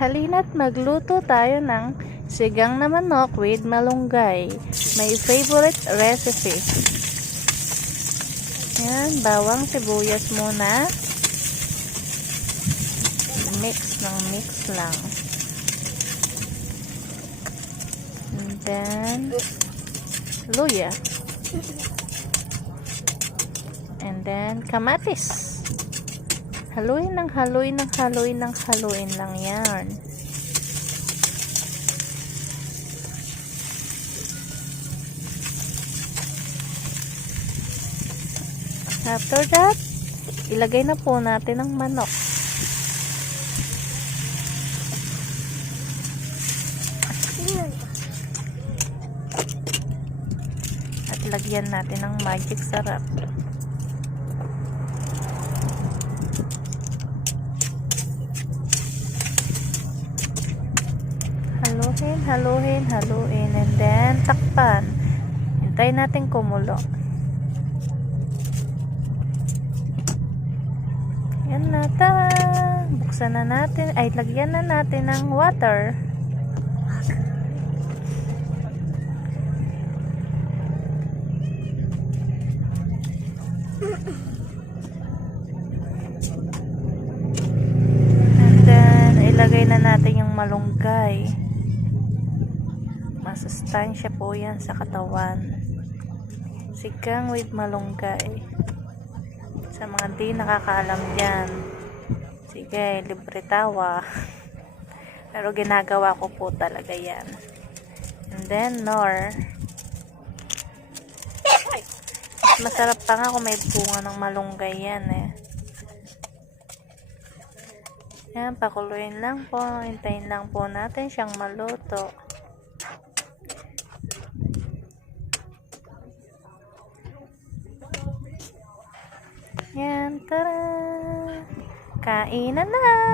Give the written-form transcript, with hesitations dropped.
Halina't magluto tayo ng sigang na manok with malunggay. My favorite recipe. Yan, bawang sibuyas muna. Mix ng mix lang. And then, luya. And then, kamatis. Haluin ng haluin ng haluin ng haluin lang yan. After that, ilagay na po natin ang manok. At lagyan natin ng magic sarap. Haluin, haluin, haluin, and then takpan. Hintayin natin kumulo. Yan na, buksan na natin, ay lagyan na natin ng water. And then ilagay na natin yung malunggay. Masustansya po yan sa katawan. Sigang with malunggay. Sa mga di nakakaalam dyan, sige, libre tawa. Pero ginagawa ko po talaga yan. And then nor, masarap pa nga kung may bunga ng malunggay yan eh. Yan, pakuluin lang po. Hintayin lang po natin siyang maluto. Yan, tara! Kainan na!